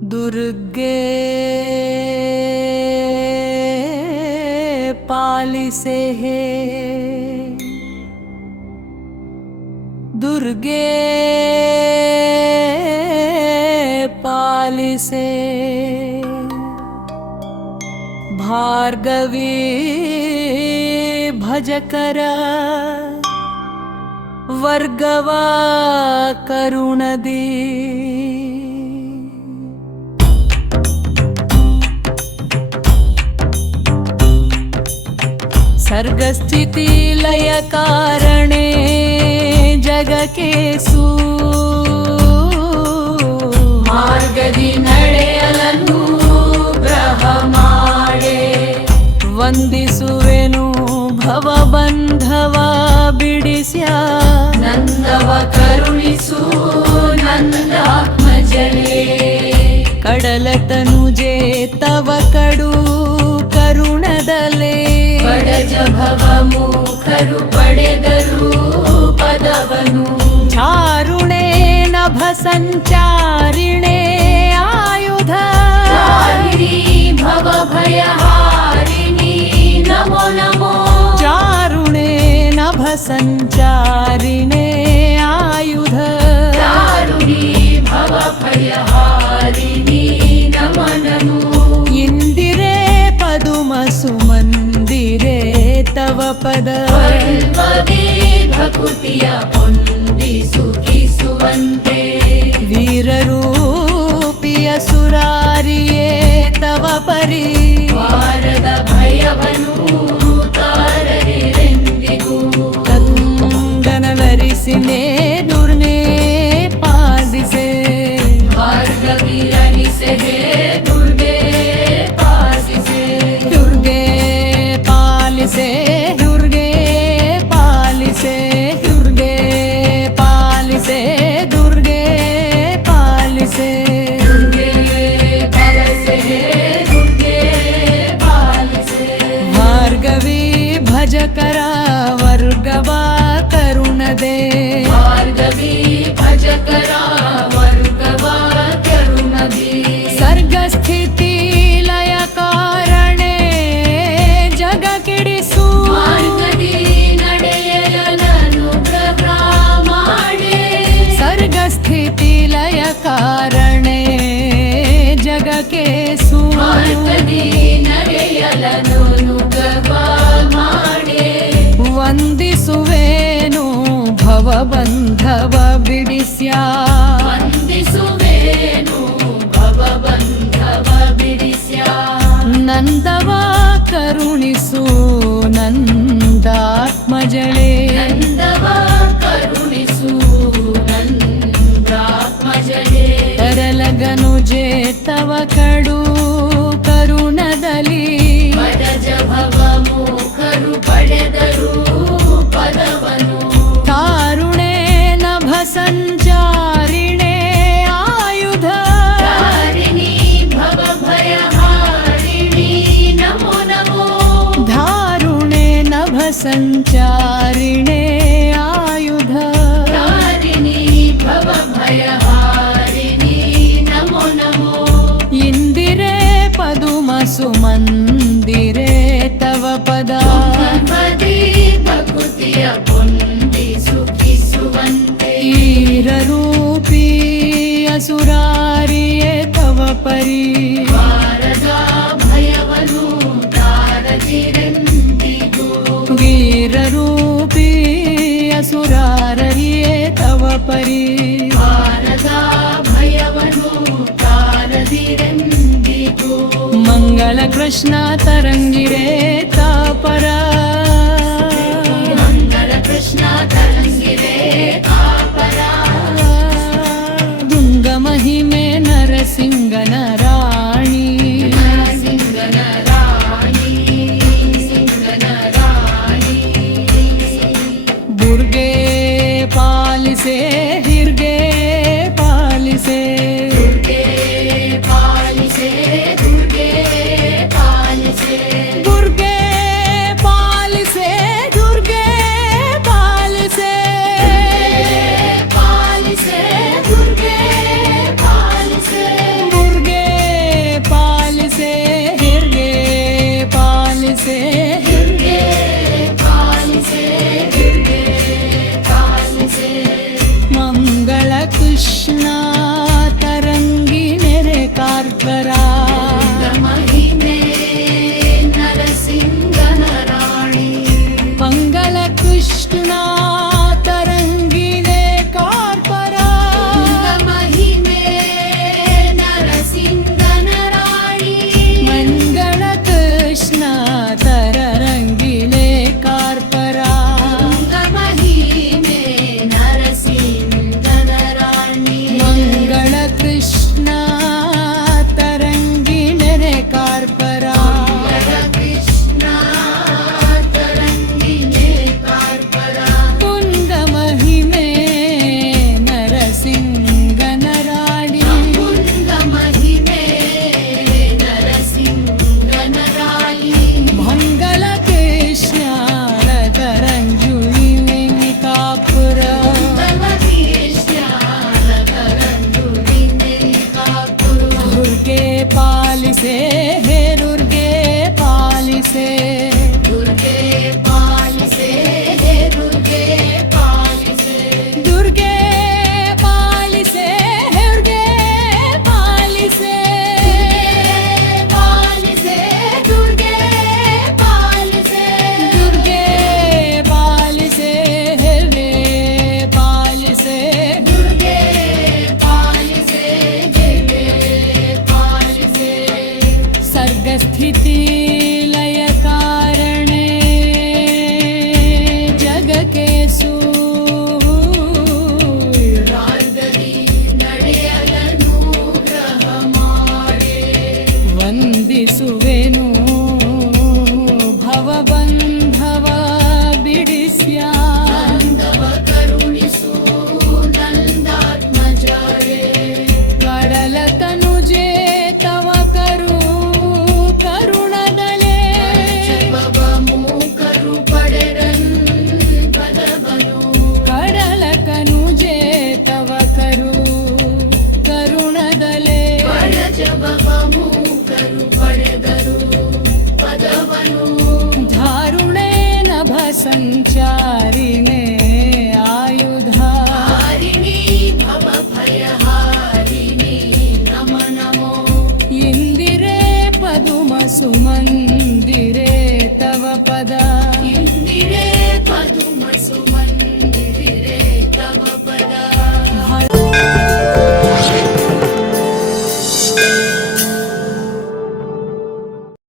दुर्गे पालिसे हे दुर्गे पालिसे भार्गवी भजकर वर्गवा करुणदी सर्गस्थिति लय कारणे जगके सू मार्गದಿ ನಡೆಯಲನು ಗ್ರಹ ಮಾಡೆ ವಂದಿಸುವೆನು ಭವಬಂಧವ ಬಿಡಿಸ್ಯ ನಂದವ ಕರುಣಿಸು ನಂದಾತ್ಮಜನೇ ಕಡಲತನುಜೆ ತವ ಕಡು ಕರುಣದಲೇ ಬಡಜ ಭವ ಮುಖರು ಪಡೆದರು ಪದವನು ಚಾರುಣೆ ನಭ ಸಂಚಾರಿಣೆ ಆಯುಧ ಭವ ಭಯಹಾರಿಣಿ ನಮೋ ನಮೋ ಚಾರುಣೆ ನಭ ಸಂಚಾರಿಣೆ ಆಯುಧ ಚಾರುಣಿ ಭವ ಭಯಹಾರಿಣಿ ನಮೋ ನಮೋ ಇಂದಿರೆ ಪದುಮ ಸುಮಂದಿರೆ ತವ ಪದ ಭಕುತಿಯ ಹೊಂದಿ ಸುಖಿಸುವಂತೆ ವೀರರೂಪಿಯ ಸುರಾರಿಯೇ ತವ ಪರಿವಾರದ ಭಯವನು ತಾರರಿರೆಂದಿಗೂ ಕಂಗನವರಿಸಿನೇ ದುರ್ನೆ ಪಾಲಿಸೆ ಭಾರ್ಗವಿರನಿಸೆ ದುರ್ಗೆ ಪಾಲಿಸೆ ದುರ್ಗೆ ಪಾಲಿಸೆ ದುರ್ಗೆ ಪಾಲಿಸೆ ದುರ್ಗೆ ಪಾಲಿಸೆ ದುರ್ಗೆ ಪಾಲಿಸೆ ದುರ್ಗೆ ಪಾಲಿಸೆ ದುರ್ಗೆ ಪಾಲಿಸೆ ಭಾರ್ಗವಿ ಭಜಕರ ವರ್ಗವ ಕರುಣದೆ ಭಾರ್ಗವಿ ಭಜಕರ ವರ್ಗವ ಕರುಣದಿ ಸರ್ಗಸ್ಥಿತಿ ಲಯ ಕಾರಣೆ ಜಗ ಕೆಡಿಸು ಮಾರ್ಗದಿ ನಡೆಯಲನು ಗ್ರಹ ಮಾಡೆ ಸರ್ಗಸ್ಥಿತಿ ಲಯ ಕಾರಣೆ ಜಗಕ್ಕೆ ಸು ಮಾರ್ಗದಿ ನಡೆಯಲನು ಗ್ರಹ ಮಾಡೆ ವಂದಿಸುವೆನು ಭವಬಂಧವ ಬಿಡಿಸ್ಯ ವಂದಿಸುವೆನು ಭವಬಂಧವ ಬಿಡಿಸ್ಯ ನಂದವ ಕರುಣಿಸು ನಂದಾತ್ಮಜಳೆ ನಂದವ ಕರುಣಿಸು ನಂದಾತ್ಮಜಳೆ ತರಲಗನುಜೆ ತವ ಕಡು ಕರುಣದಲ್ಲಿ ಬಡಜ ಭವ ಮುಖರು ಪಡೆದರು ಪದವನು ಕಾರುಣೆ ನಭ ಸಂಚಾರಿಣೆ ಆಯುಧ ಧಾರಿಣಿ ಭವ ಭಯಹಾರಿಣಿ ನಮೋ ನಮೋ ಧಾರುಣೆ ನಭ ಸಂಚಾರಿಣೆ ಆಯುಧ ಧಾರಿಣಿ ಭವ ಭಯಹಾರಿಣಿ ನಮೋ ನಮೋ ಇಂದಿರೆ ಪದುಮ ಸುಮಂದಿರೆ ತವ ಪದ ಭಕುತಿಯ ಹೊಂದಿ ಸುಖಿಸುವಂತೆ ವೀರರೂಪಿ ಅಸುರಾರಿಯೇ ತವ ಪರಿವಾರದ ಭಯವನು ತಾರದಿರೆಂದಿಗೂ ವೀರರೂಪಿ ಅಸುರಾರಿಯೇ ತವ ಪರಿವಾರದ ಭಯವನು ತಾರದಿರೆಂದಿಗೂ ಮಂಗಳ ಕೃಷ್ಣ ತರಂಗಿರೆ ತಾಪರ ಮಂಗಳ ಕೃಷ್ಣ ತರಂಗಿರೆ ತಾಪರ ದುಂಗ ಮಹಿಮೆ ನರಸಿಂಗನ ರಾಣಿ ನರಸಿಂಗನ ರಾಣಿ ಸಿಂಗನ ರಾಣಿ ದುರ್ಗೆ ಪಾಲಿಸೆ ಹಿರ್ಗೆ ಪಾಲಿಸೆ ದುರ್ಗೆ ಪಾಲಿಸೆ ದುರ್ಗೆ ಪಾಲಿಸೆ ದುರ್ಗೆ ಪಾಲಿಸೆ ದುರ್ಗೆ ಪಾಲಿಸೆ ದುರ್ಗೆ ಪಾಲಿಸೆ ದುರ್ಗೆ ಪಾಲಿಸೆ ದುರ್ಗೆ ಕಾರ್ಪರ ಮಹಿಮೆ ನರಸಿಂಗನ ರಾಣಿ ಮಂಗಳ ಕೃಷ್ಣ ತರಂಗಿಲೆ ಕಾರ್ಪರ ಮಹಿಮೆ ನರಸಿಂಗನ ರಾಣಿ ಮಂಗಳ ಕೃಷ್ಣ ತರಂಗಿಲೆ ಕಾರ್ಪರ ಮಹಿಮೆ ನರಸಿಂಗನ ರಾಣಿ ಮಂಗಳ ಕೃಷ್ಣ ತರಂಗಿಲೆ ಕಾರ್ಪರ ಕೃಷ್ಣ ತರಂಗಿಲೆ ಕಾರ್ಪರ ಕುಂದ ಮಹಿಮೆ ನರಸಿಂಗನ ರಾಣಿ ಕುಂದ ಮಹಿಮೆ ನರಸಿಂಗನ ರಾಣಿ ಮಂಗಳ ಕೃಷ್ಣ ತರಂಜುಳಿ ಕಾಪುರ ದುರ್ಗೆ ಪಾಲಿಸೆ ಹೇ ದುರ್ಗೆ ಪಾಲಿಸೆ ದುರ್ಗೆ ಪಾಲಿಸೆ ಹೇ ದುರ್ಗೆ ಪಾಲಿಸೆ ದುರ್ಗೆ ಪಾಲಿಸೆ ಹೇ ದುರ್ಗೆ ಪಾಲಿಸೆ ಪಾಲಿಸೆ ದುರ್ಗೆ ಪಾಲಿಸೆ ದುರ್ಗೆ ಪಾಲಿಸೆ ಹೇ ಪಾಲಿಸೆ ದುರ್ಗೆ ಪಾಲಿಸೆ ದೇವೆ ಪಾಲಿಸೆ ಸರ್ಗಸ್ಥಿತಿ